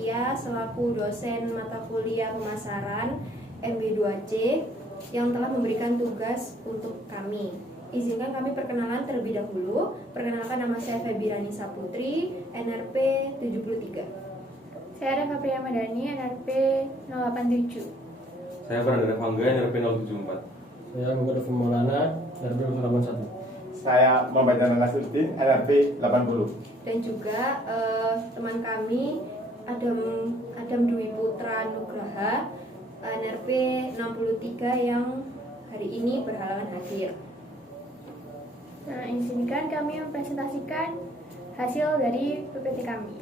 Setia selaku dosen mata kuliah pemasaran MB2C yang telah memberikan tugas untuk kami. Izinkan kami perkenalan terlebih dahulu. Perkenalkan, nama saya Febiani Saputri, NRP 73. Saya Reva Priyamadani, NRP 087. Saya Pradana Fangga, NRP 074. Saya Muhammad Maulana, NRP 081. Saya Muhammad Nasruddin, NRP 80. Dan juga teman kami Adam Dwi Putra Nugraha, NRP 63 yang hari ini berhalangan hadir. Nah, izinkan kami mempresentasikan hasil dari PPT kami.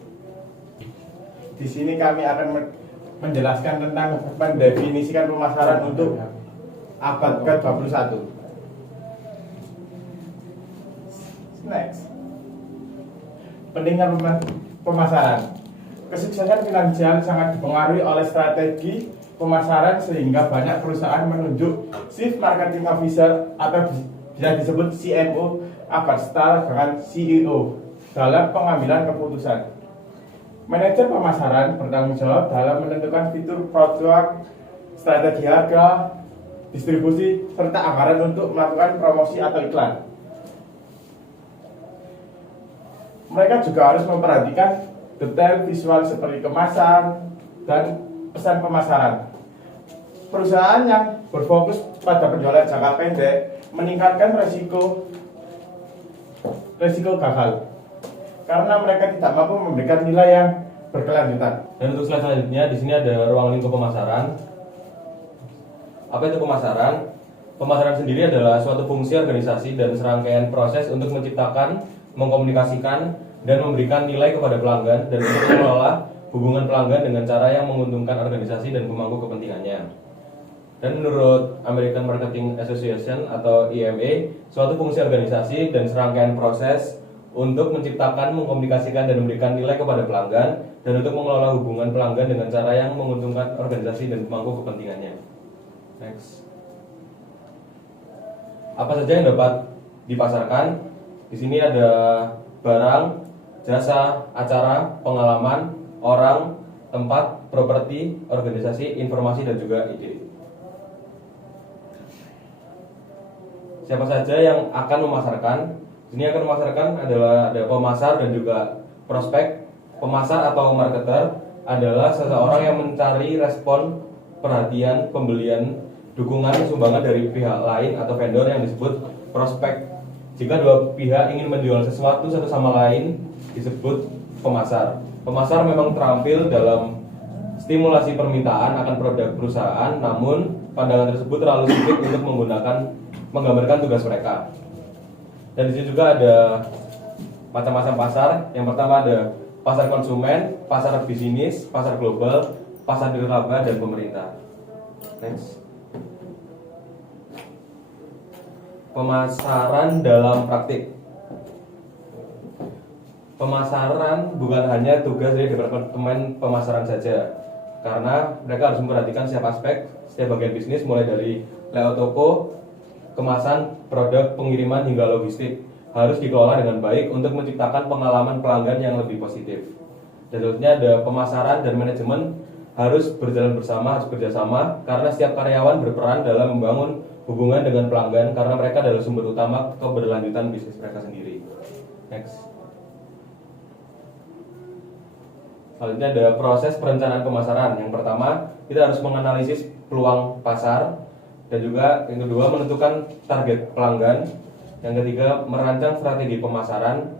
Di sini kami akan menjelaskan tentang mendefinisikan pemasaran untuk abad ke-21. Next. Pentingnya pemasaran. Kesuksesan finansial sangat dipengaruhi oleh strategi pemasaran sehingga banyak perusahaan menunjuk Chief Marketing Officer atau bisa disebut CMO agar setara dengan CEO dalam pengambilan keputusan. Manajer pemasaran bertanggung jawab dalam menentukan fitur produk, strategi harga, distribusi, serta anggaran untuk melakukan promosi atau iklan. Mereka juga harus memperhatikan detail visual seperti kemasan dan pesan pemasaran. Perusahaan yang berfokus pada penjualan jangka pendek meningkatkan resiko gagal karena mereka tidak mampu memberikan nilai yang berkelanjutan. Dan untuk slide selanjutnya, di sini ada ruang lingkup pemasaran. Apa itu pemasaran? Pemasaran sendiri adalah suatu fungsi organisasi dan serangkaian proses untuk menciptakan, mengkomunikasikan, dan memberikan nilai kepada pelanggan dan untuk mengelola hubungan pelanggan dengan cara yang menguntungkan organisasi dan pemangku kepentingannya. Dan menurut American Marketing Association atau AMA, suatu fungsi organisasi dan serangkaian proses untuk menciptakan, mengkomunikasikan, dan memberikan nilai kepada pelanggan dan untuk mengelola hubungan pelanggan dengan cara yang menguntungkan organisasi dan pemangku kepentingannya. Next. Apa saja yang dapat dipasarkan? Di sini ada barang, jasa, acara, pengalaman, orang, tempat, properti, organisasi, informasi, dan juga ide. Siapa saja yang akan memasarkan? Di sini akan memasarkan adalah ada pemasar dan juga prospek. Pemasar atau marketer adalah seseorang yang mencari respon, perhatian, pembelian, dukungan, sumbangan dari pihak lain atau vendor yang disebut prospek. Jika dua pihak ingin menjual sesuatu satu sama lain disebut pemasar. Pemasar memang terampil dalam stimulasi permintaan akan produk perusahaan, namun pandangan tersebut terlalu sempit untuk menggambarkan tugas mereka. Dan di sini juga ada macam-macam pasar. Yang pertama ada pasar konsumen, pasar bisnis, pasar global, pasar nirlaba, dan pemerintah. Next. Pemasaran dalam praktik. Pemasaran bukan hanya tugas dari departemen pemasaran saja, karena mereka harus memperhatikan setiap aspek, setiap bagian bisnis, mulai dari layout toko, kemasan, produk, pengiriman, hingga logistik harus dikelola dengan baik untuk menciptakan pengalaman pelanggan yang lebih positif. Dan selanjutnya ada pemasaran dan manajemen harus berjalan bersama, harus kerjasama, karena setiap karyawan berperan dalam membangun hubungan dengan pelanggan karena mereka adalah sumber utama keberlanjutan bisnis mereka sendiri. Next. Selanjutnya ada proses perencanaan pemasaran. Yang pertama, kita harus menganalisis peluang pasar, dan juga yang kedua menentukan target pelanggan. Yang ketiga, merancang strategi pemasaran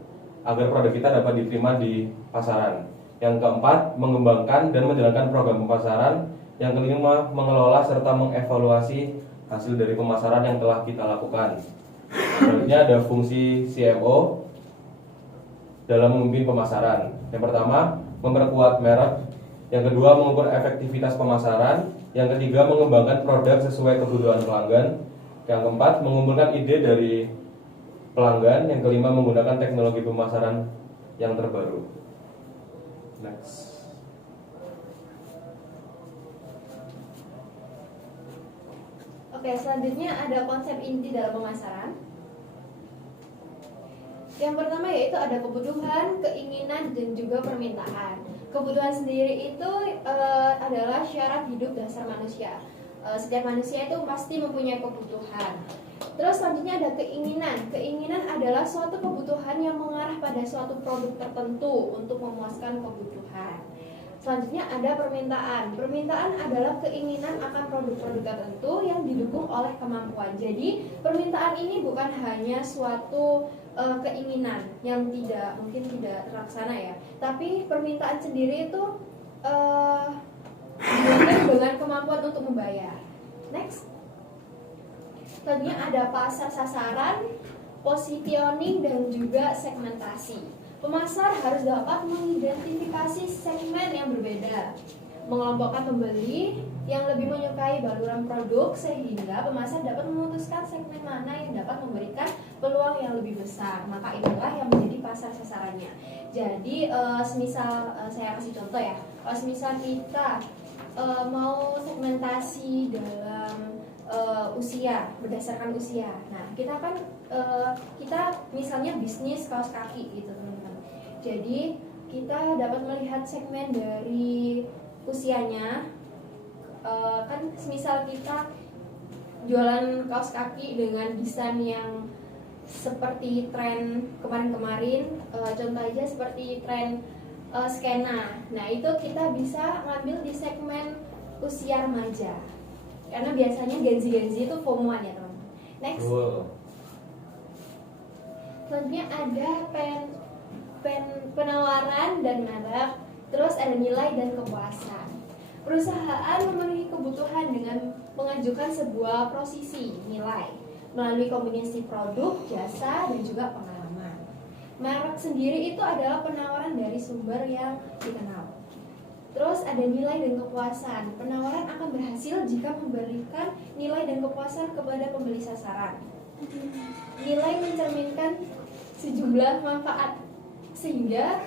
agar produk kita dapat diterima di pasaran. Yang keempat, mengembangkan dan menjalankan program pemasaran. Yang kelima, mengelola serta mengevaluasi hasil dari pemasaran yang telah kita lakukan. Selanjutnya ada fungsi CMO dalam memimpin pemasaran. Yang pertama, memperkuat merek. Yang kedua, mengukur efektivitas pemasaran. Yang ketiga, mengembangkan produk sesuai kebutuhan pelanggan. Yang keempat, mengumpulkan ide dari pelanggan. Yang kelima, menggunakan teknologi pemasaran yang terbaru. Next. Oke, selanjutnya ada konsep inti dalam pemasaran. Yang pertama yaitu ada kebutuhan, keinginan, dan juga permintaan. Kebutuhan sendiri itu adalah syarat hidup dasar manusia. Setiap manusia itu pasti mempunyai kebutuhan. Terus selanjutnya ada keinginan. Keinginan adalah suatu kebutuhan yang mengarah pada suatu produk tertentu untuk memuaskan kebutuhan. Selanjutnya ada permintaan. Permintaan adalah keinginan akan produk-produk tertentu yang didukung oleh kemampuan. Jadi permintaan ini bukan hanya suatu keinginan yang mungkin tidak terlaksana ya, tapi permintaan sendiri itu didukung dengan kemampuan untuk membayar. Next. Selanjutnya ada pasar sasaran, positioning, dan juga segmentasi. Pemasar harus dapat mengidentifikasi segmen yang berbeda, mengelompokkan pembeli yang lebih menyukai baluran produk, sehingga pemasar dapat memutuskan segmen mana yang dapat memberikan peluang yang lebih besar. Maka inilah yang menjadi pasar sasarannya. Jadi semisal saya kasih contoh ya, kalau semisal kita mau segmentasi dalam usia, berdasarkan usia. Nah, kita kan kita misalnya bisnis kaos kaki gitu teman-teman. Jadi kita dapat melihat segmen dari usianya. Kan misal kita jualan kaos kaki dengan desain yang seperti tren kemarin-kemarin, contoh aja seperti tren skena. Nah, itu kita bisa ngambil di segmen usia remaja. Karena biasanya Gen Z itu FOMO-an ya teman. Next. Selanjutnya ada penawaran dan merek. Terus ada nilai dan kepuasan. Perusahaan memenuhi kebutuhan dengan mengajukan sebuah prosesi nilai melalui kombinasi produk, jasa, dan juga pengalaman. Merek sendiri itu adalah penawaran dari sumber yang dikenal. Terus ada nilai dan kepuasan. Penawaran akan berhasil jika memberikan nilai dan kepuasan kepada pembeli sasaran. Nilai mencerminkan sejumlah manfaat sehingga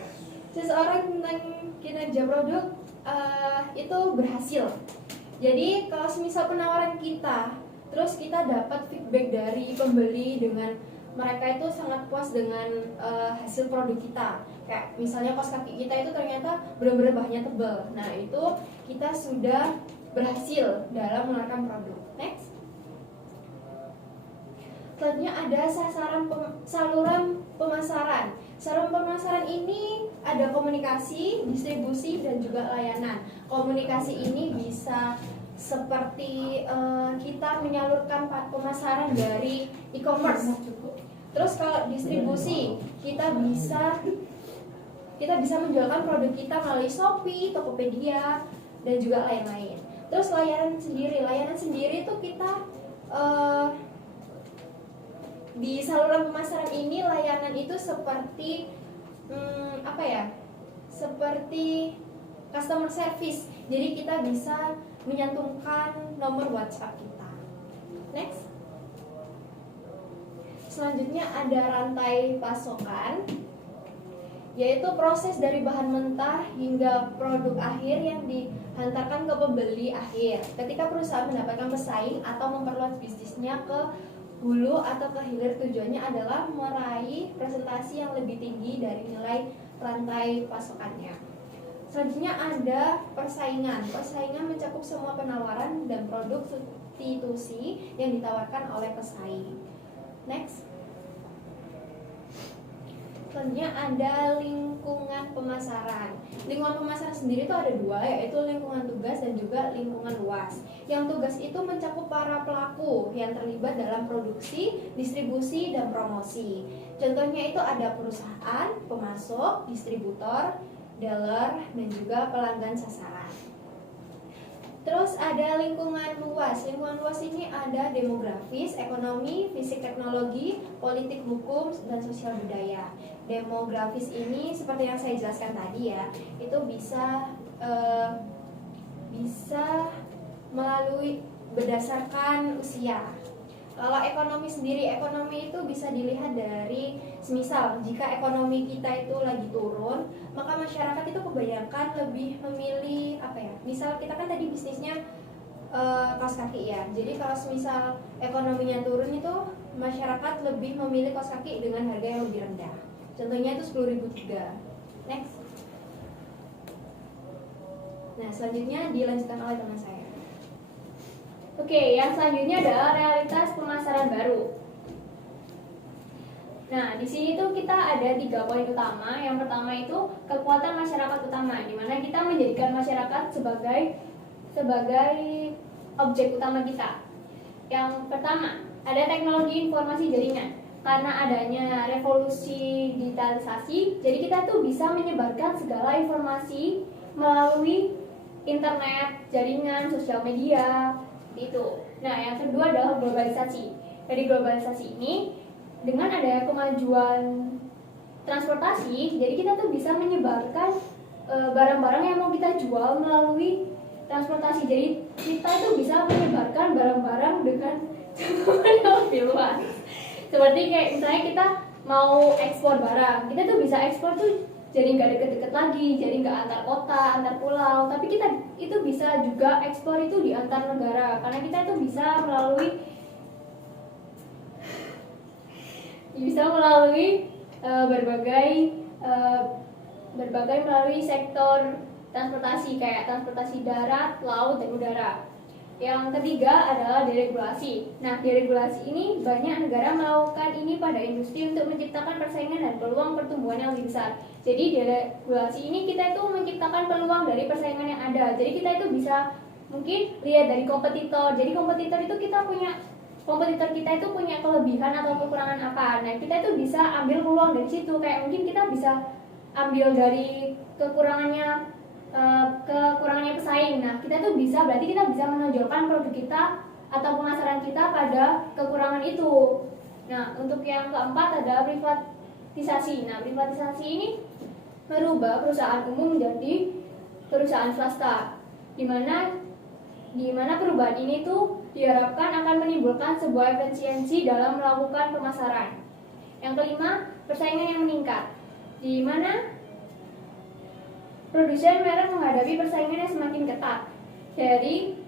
seseorang tentang kinerja produk itu berhasil. Jadi kalau semisal penawaran kita, terus kita dapat feedback dari pembeli dengan mereka itu sangat puas dengan hasil produk kita. Kayak misalnya kaos kaki kita itu ternyata benar-benar bahannya tebal. Nah, itu kita sudah berhasil dalam mengeluarkan produk. Next. Selanjutnya ada saluran pemasaran. Saluran pemasaran ini ada komunikasi, distribusi, dan juga layanan. Komunikasi ini bisa seperti kita menyalurkan pemasaran dari e-commerce. Terus kalau distribusi, kita bisa menjualkan produk kita melalui Shopee, Tokopedia, dan juga lain-lain. Terus layanan sendiri itu kita di saluran pemasaran ini layanan itu seperti seperti customer service. Jadi kita bisa menyantumkan nomor WhatsApp kita. Next. Selanjutnya ada rantai pasokan, yaitu proses dari bahan mentah hingga produk akhir yang dihantarkan ke pembeli akhir. Ketika perusahaan mendapatkan pesaing atau memperluas bisnisnya ke hulu atau ke hilir, tujuannya adalah meraih presentasi yang lebih tinggi dari nilai rantai pasokannya. Selanjutnya ada persaingan. Persaingan mencakup semua penawaran dan produk substitusi yang ditawarkan oleh pesaing. Next. Selanjutnya ada lingkungan pemasaran. Lingkungan pemasaran sendiri itu ada dua, yaitu lingkungan tugas dan juga lingkungan luas. Yang tugas itu mencakup para pelaku yang terlibat dalam produksi, distribusi, dan promosi. Contohnya itu ada perusahaan, pemasok, distributor, dealer, dan juga pelanggan sasaran. Terus ada lingkungan luas. Lingkungan luas ini ada demografis, ekonomi, fisik teknologi, politik hukum, dan sosial budaya. Demografis ini seperti yang saya jelaskan tadi ya, itu bisa melalui berdasarkan usia. Kalau ekonomi sendiri, ekonomi itu bisa dilihat dari semisal jika ekonomi kita itu lagi turun, maka masyarakat itu kebanyakan lebih memilih misal kita kan tadi bisnisnya kaos kaki ya. Jadi kalau semisal ekonominya turun itu masyarakat lebih memilih kaos kaki dengan harga yang lebih rendah. Contohnya itu 10.003. Next. Nah, selanjutnya dilanjutkan oleh teman saya. Oke, yang selanjutnya adalah realitas pemasaran baru. Nah, di sini tuh kita ada 3 poin utama. Yang pertama itu kekuatan masyarakat utama, di mana kita menjadikan masyarakat sebagai objek utama kita. Yang pertama, ada teknologi informasi jaringan. Karena adanya revolusi digitalisasi, jadi kita tuh bisa menyebarkan segala informasi melalui internet, jaringan, sosial media, gitu. Nah, yang kedua adalah globalisasi. Dari globalisasi ini, dengan adanya kemajuan transportasi, jadi kita tuh bisa menyebarkan barang-barang yang mau kita jual melalui transportasi. Jadi kita itu bisa menyebarkan barang-barang dengan jangkauan yang lebih luas. Seperti kayak misalnya kita mau ekspor barang, kita tuh bisa ekspor tuh jadi nggak deket-deket lagi, jadi nggak antar kota, antar pulau, tapi kita itu bisa juga ekspor itu di antar negara, karena kita itu bisa melalui berbagai melalui sektor transportasi kayak transportasi darat, laut, dan udara. Yang ketiga adalah deregulasi. Nah, deregulasi ini banyak negara melakukan ini pada industri untuk menciptakan persaingan dan peluang pertumbuhan yang lebih besar. Jadi deregulasi ini kita itu menciptakan peluang dari persaingan yang ada. Jadi kita itu bisa mungkin lihat dari kompetitor. Jadi kompetitor kita itu punya kelebihan atau kekurangan apa. Nah, kita itu bisa ambil peluang dari situ. Kayak mungkin kita bisa ambil dari kekurangannya pesaing. Nah, berarti kita bisa menonjolkan produk kita atau pemasaran kita pada kekurangan itu. Nah, untuk yang keempat adalah privatisasi. Nah, privatisasi ini merubah perusahaan umum menjadi perusahaan swasta, di mana perubahan ini tuh diharapkan akan menimbulkan sebuah efisiensi dalam melakukan pemasaran. Yang kelima, persaingan yang meningkat, di mana produsen merek menghadapi persaingan yang semakin ketat dari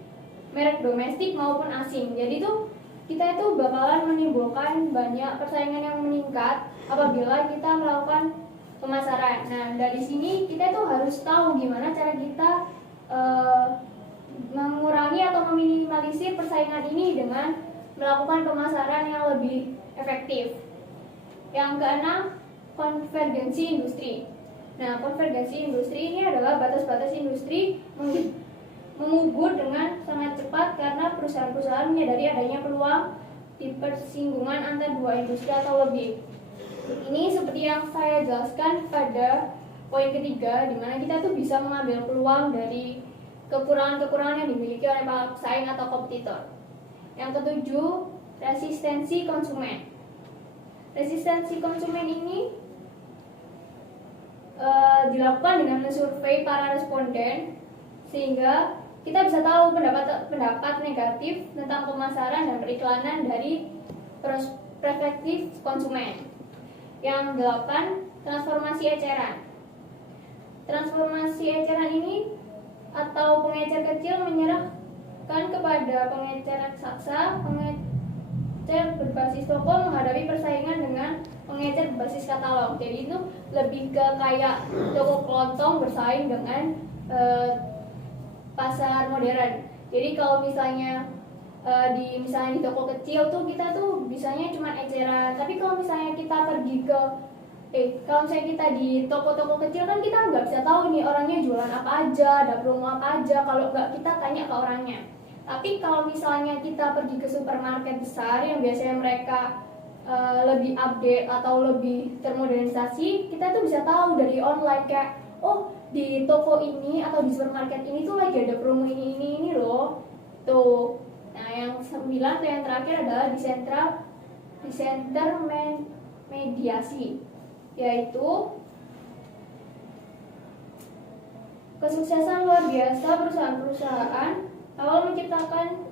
merek domestik maupun asing. Jadi tuh kita itu bakalan menimbulkan banyak persaingan yang meningkat apabila kita melakukan pemasaran. Nah, dari sini kita tuh harus tahu gimana cara kita mengurangi atau meminimalisir persaingan ini dengan melakukan pemasaran yang lebih efektif. Yang keenam, konvergensi industri. Nah, konvergensi industri ini adalah batas-batas industri mengubur dengan sangat cepat karena perusahaan-perusahaan menyadari adanya peluang di persinggungan antar dua industri atau lebih. Ini seperti yang saya jelaskan pada poin ketiga, di mana kita tuh bisa mengambil peluang dari kekurangan-kekurangan yang dimiliki oleh pesaing atau kompetitor. Yang ketujuh, resistensi konsumen. Resistensi konsumen ini dilakukan dengan mensurvei para responden, sehingga kita bisa tahu pendapat negatif tentang pemasaran dan periklanan dari perspektif konsumen. Yang delapan, transformasi eceran. Transformasi eceran ini atau pengecer kecil menyerahkan kepada pengecer raksasa. Pengecer berbasis toko menghadapi persaingan dengan pengecer berbasis katalog. Jadi itu lebih ke kayak toko kelontong bersaing dengan pasar modern. Jadi kalau misalnya di toko kecil tuh kita tuh bisanya cuma eceran. Tapi kalau misalnya kita pergi ke kalau misalnya kita di toko-toko kecil kan kita nggak bisa tahu nih orangnya jualan apa aja, ada promo apa aja. Kalau nggak kita tanya ke orangnya. Tapi kalau misalnya kita pergi ke supermarket besar yang biasanya mereka lebih update atau lebih termodernisasi, kita tuh bisa tahu dari online kayak, oh di toko ini atau di supermarket ini tuh lagi ada promo ini loh. Tuh. Nah, yang 9 atau yang terakhir adalah mediasi, yaitu kesuksesan luar biasa perusahaan-perusahaan awal menciptakan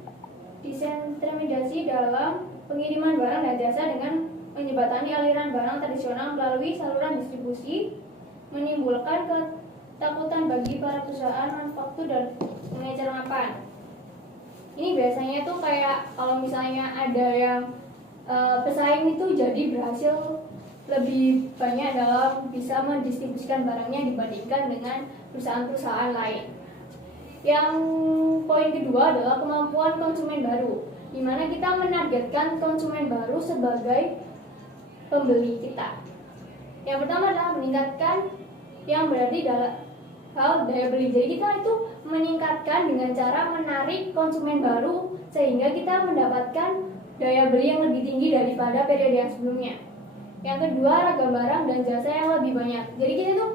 disintermediasi dalam pengiriman barang dan jasa dengan menjembatani aliran barang tradisional melalui saluran distribusi, menimbulkan ketakutan bagi para perusahaan manufaktur dan pengecer mapan. Ini biasanya tuh kayak kalau misalnya ada yang pesaing itu jadi berhasil lebih banyak dalam bisa mendistribusikan barangnya dibandingkan dengan perusahaan-perusahaan lain. Yang poin kedua adalah kemampuan konsumen baru, di mana kita menargetkan konsumen baru sebagai pembeli kita. Yang pertama adalah meningkatkan, yang berarti dalam hal daya beli. Jadi kita itu meningkatkan dengan cara menarik konsumen baru sehingga kita mendapatkan daya beli yang lebih tinggi daripada periode yang sebelumnya. Yang kedua, ragam barang dan jasa yang lebih banyak. Jadi kita tuh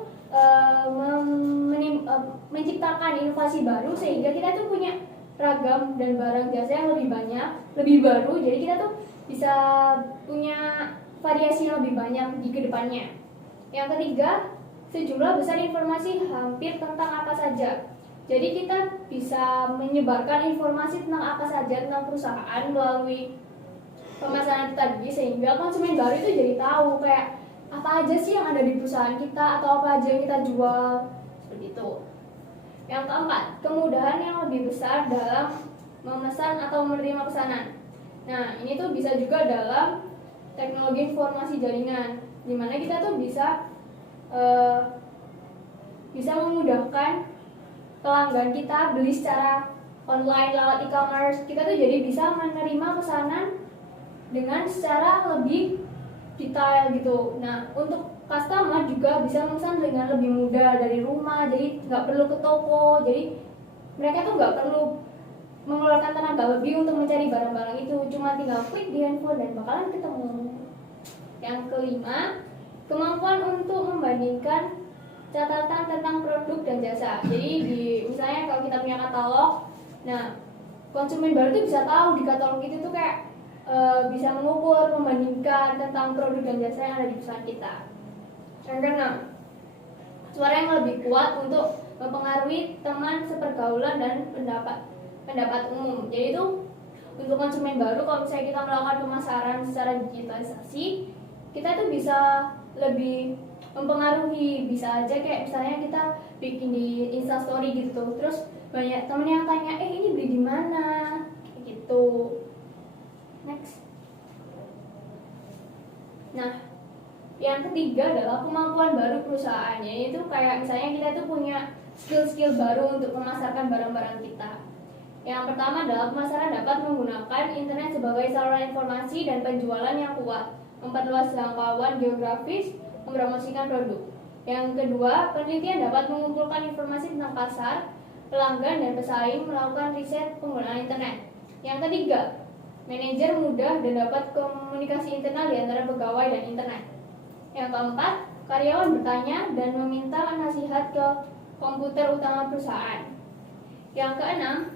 menciptakan inovasi baru sehingga kita tuh punya ragam dan barang jasa yang lebih banyak, lebih baru. Jadi kita tuh bisa punya variasi yang lebih banyak di kedepannya. Yang ketiga, sejumlah besar informasi hampir tentang apa saja. Jadi kita bisa menyebarkan informasi tentang apa saja tentang perusahaan melalui pemasaran tadi, sehingga konsumen baru itu jadi tahu kayak apa aja sih yang ada di perusahaan kita atau apa aja yang kita jual, seperti itu. Yang keempat, kemudahan yang lebih besar dalam memesan atau menerima pesanan. Nah, ini tuh bisa juga dalam teknologi informasi jaringan, dimana kita tuh bisa memudahkan pelanggan kita beli secara online lewat e-commerce. Kita tuh jadi bisa menerima pesanan dengan secara lebih detail gitu. Nah, untuk customer juga bisa memesan dengan lebih mudah dari rumah, jadi nggak perlu ke toko. Jadi mereka tuh nggak perlu mengeluarkan tenaga lebih untuk mencari barang-barang itu, cuma tinggal klik di handphone dan bakalan ketemu. Yang kelima, kemampuan untuk membandingkan catatan tentang produk dan jasa. Jadi misalnya kalau kita punya katalog, nah konsumen baru tuh bisa tahu di katalog itu tuh kayak bisa mengukur, membandingkan tentang produk dan jasa yang ada di perusahaan kita. Yang keenam, suara yang lebih kuat untuk mempengaruhi teman sepergaulan dan pendapat umum. Jadi itu untuk konsumen baru, kalau misalnya kita melakukan pemasaran secara digitalisasi, kita tuh bisa lebih mempengaruhi. Bisa aja kayak misalnya kita bikin di Instastory gitu tuh, terus banyak temen yang tanya, ini beli di mana, kayak gitu. Next. Nah, yang ketiga adalah kemampuan baru perusahaannya. Itu kayak misalnya kita tuh punya skill-skill baru untuk memasarkan barang-barang kita. Yang pertama adalah pemasaran dapat menggunakan internet sebagai saluran informasi dan penjualan yang kuat, memperluas jangkauan geografis, mempromosikan produk. Yang kedua, penelitian dapat mengumpulkan informasi tentang pasar, pelanggan, dan pesaing, melakukan riset penggunaan internet. Yang ketiga, manajer mudah dan dapat komunikasi internal di antara pegawai dan internet. Yang keempat, karyawan bertanya dan meminta nasihat ke komputer utama perusahaan. Yang keenam,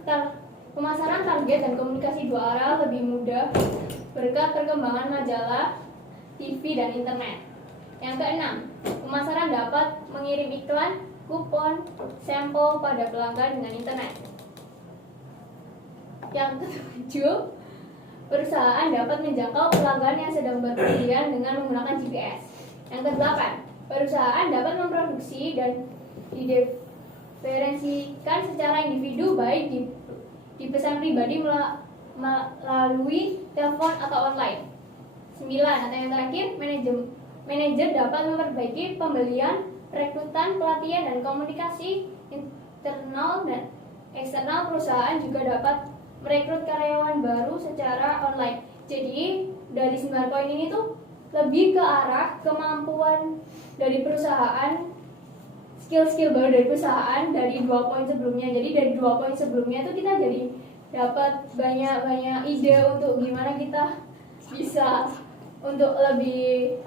pemasaran target dan komunikasi dua arah lebih mudah berkat perkembangan majalah, TV, dan internet. Yang keenam, pemasaran dapat mengirim iklan, kupon, sampel pada pelanggan dengan internet. Yang ketujuh, perusahaan dapat menjangkau pelanggan yang sedang berpergian dengan menggunakan GPS. Yang kedelapan, perusahaan dapat memproduksi dan diferensikan secara individu, baik dipesan pribadi melalui telepon atau online. 9. Atau yang terakhir, manajer dapat memperbaiki pembelian, rekrutan, pelatihan, dan komunikasi internal dan eksternal. Perusahaan juga dapat merekrut karyawan baru secara online. Jadi dari 9 poin ini tuh lebih ke arah kemampuan dari perusahaan, skill-skill baru dari perusahaan dari 2 poin sebelumnya. Jadi dari 2 poin sebelumnya tuh kita jadi dapat banyak ide untuk gimana kita bisa untuk lebih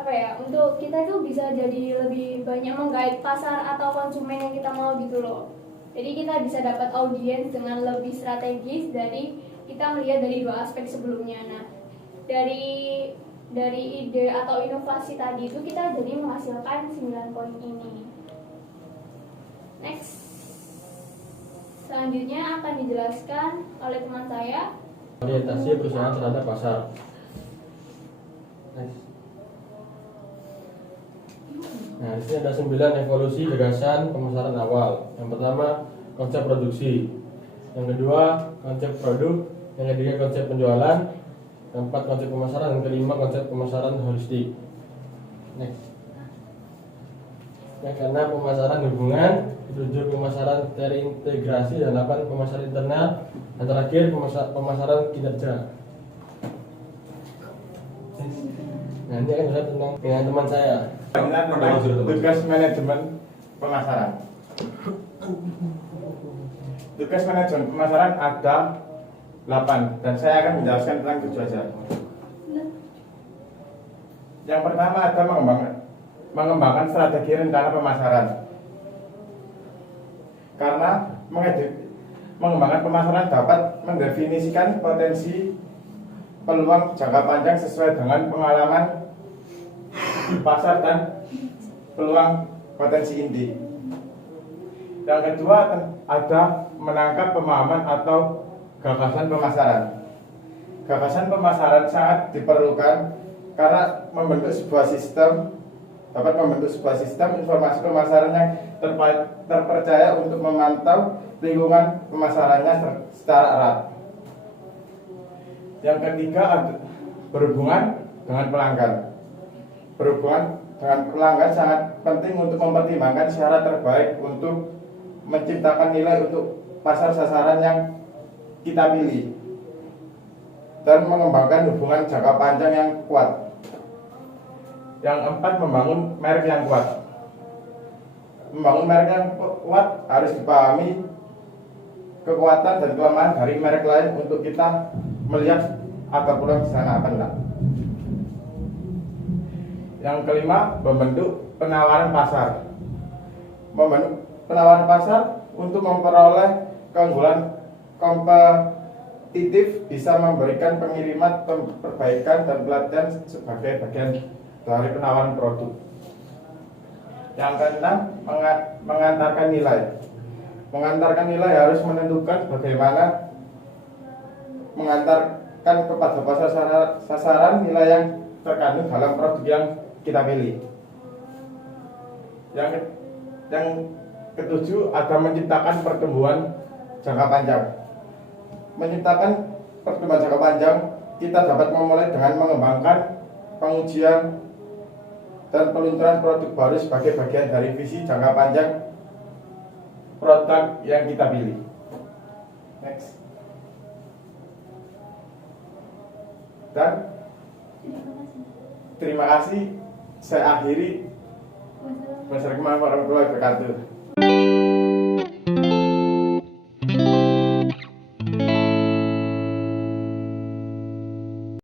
untuk kita tuh bisa jadi lebih banyak menggait pasar atau konsumen yang kita mau gitu loh. Jadi kita bisa dapat audiens dengan lebih strategis dari kita melihat dari 2 aspek sebelumnya. Nah, dari ide atau inovasi tadi itu kita jadi menghasilkan 9 poin ini. Next. Selanjutnya akan dijelaskan oleh teman saya. Orientasi perusahaan terhadap pasar. Next. Nah, di sini ada 9 evolusi gagasan pemasaran awal. Yang pertama, konsep produksi. Yang kedua, konsep produk. Yang ketiga, konsep penjualan. Yang keempat, konsep pemasaran. Yang kelima, konsep pemasaran holistik. Next. Nah, karena pemasaran hubungan 7 pemasaran terintegrasi, dan 8 pemasaran internal, dan terakhir pemasaran kinerja. Nah, ini akan jelas tentang dengan teman saya. Tentang tugas manajemen pemasaran. Tugas manajemen pemasaran ada 8 dan saya akan menjelaskan tentang 7 saja. Yang pertama ada mengembangkan strategi rencana pemasaran. Karena mengembangkan pemasaran dapat mendefinisikan potensi peluang jangka panjang sesuai dengan pengalaman di pasar dan peluang potensi inti. Yang kedua ada menangkap pemahaman atau gagasan pemasaran. Gagasan pemasaran sangat diperlukan karena dapat membentuk sebuah sistem informasi pemasaran yang terpercaya untuk memantau lingkungan pemasarannya secara erat. Yang ketiga berhubungan dengan pelanggan. Berhubungan dengan pelanggan sangat penting untuk mempertimbangkan cara terbaik untuk menciptakan nilai untuk pasar sasaran yang kita pilih dan mengembangkan hubungan jangka panjang yang kuat. Yang keempat, membangun merek yang kuat. Membangun merek yang kuat harus dipahami kekuatan dan kelemahan dari merek lain untuk kita melihat ada peluang di sana apa enggak. Yang kelima, membentuk penawaran pasar. Membentuk penawaran pasar untuk memperoleh keunggulan kompetitif, bisa memberikan pengiriman, perbaikan, dan pelatihan sebagai bagian dari penawaran produk. Yang keenam, mengantarkan nilai. Mengantarkan nilai harus menentukan bagaimana mengantarkan kepada pasar sasaran nilai yang terkandung dalam produk yang kita pilih. Yang ketujuh, ada menciptakan pertumbuhan jangka panjang. Menciptakan pertumbuhan jangka panjang, kita dapat memulai dengan mengembangkan pengujian dan peluncuran produk baru sebagai bagian dari visi jangka panjang produk yang kita pilih. Next. Dan terima kasih. Saya akhiri. Wassalamualaikum warahmatullahi wabarakatuh.